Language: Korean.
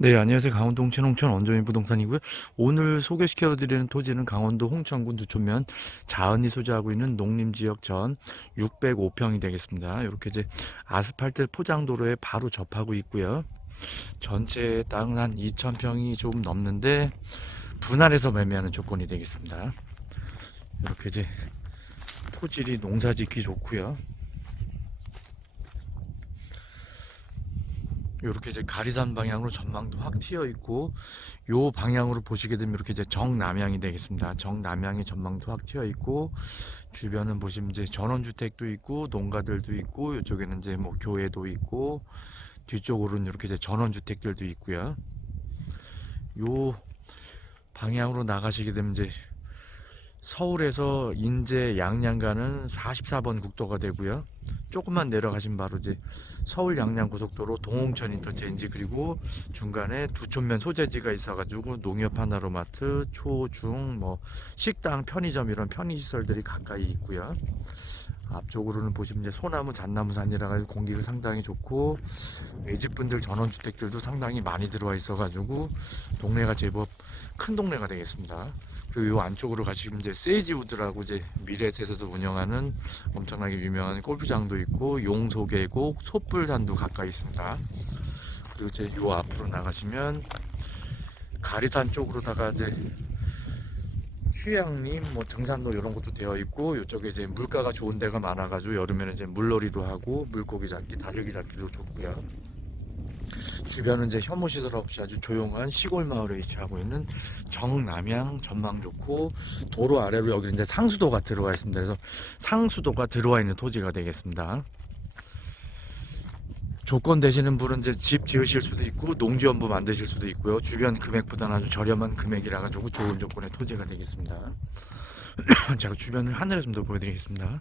네, 안녕하세요. 강원도 홍천 홍천 원조민 부동산이고요. 오늘 소개시켜 드리는 토지는 강원도 홍천군 두촌면 자은이 소재하고 있는 농림지역 전 605평이 되겠습니다. 이렇게 이제 아스팔트 포장도로에 바로 접하고 있고요. 전체 땅은 한 2,000평이 조금 넘는데 분할해서 매매하는 조건이 되겠습니다. 이렇게 이제 토질이 농사 짓기 좋고요. 이렇게 이제 가리산 방향으로 전망도 확 튀어 있고 요 방향으로 보시게 되면 이렇게 이제 정남향이 되겠습니다. 정남향의 전망도 확 튀어 있고 주변은 보시면 이제 전원주택도 있고 농가들도 있고 이쪽에는 이제 뭐 교회도 있고 뒤쪽으로는 이렇게 이제 전원주택들도 있고요. 요 방향으로 나가시게 되면 이제 서울에서 인제 양양 가는 44번 국도가 되고요. 조금만 내려가신 바로 이제 서울 양양 고속도로 동홍천 인터체인지 그리고 중간에 두촌면 소재지가 있어가지고 농협 하나로마트 초중 뭐 식당 편의점 이런 편의시설들이 가까이 있고요. 앞쪽으로는 보시면 이제 소나무 잣나무 산이라 가지고 공기가 상당히 좋고 외집분들 전원주택들도 상당히 많이 들어와 있어 가지고 동네가 제법 큰 동네가 되겠습니다. 그리고 요 안쪽으로 가시면 이제 세이지우드라고 이제 미래에서 운영하는 엄청나게 유명한 골프장도 있고 용소계곡, 솥불산도 가까이 있습니다. 그리고 이제 요 앞으로 나가시면 가리산 쪽으로다가 이제 휴양림, 뭐 등산로 이런 것도 되어 있고 이쪽에 이제 물가가 좋은 데가 많아가지고 여름에는 이제 물놀이도 하고 물고기 잡기, 다슬기 잡기도 좋고요. 주변은 이제 혐오 시설 없이 아주 조용한 시골 마을에 위치하고 있는 정남향 전망 좋고 도로 아래로 여기 이제 상수도가 들어와 있습니다. 그래서 상수도가 들어와 있는 토지가 되겠습니다. 조건 되시는 분은 이제 집 지으실 수도 있고 농지연부 만드실 수도 있고요. 주변 금액보다는 아주 저렴한 금액이라 가지고 좋은 조건의 토지가 되겠습니다. 제가 주변을 하늘에서 좀 더 보여드리겠습니다.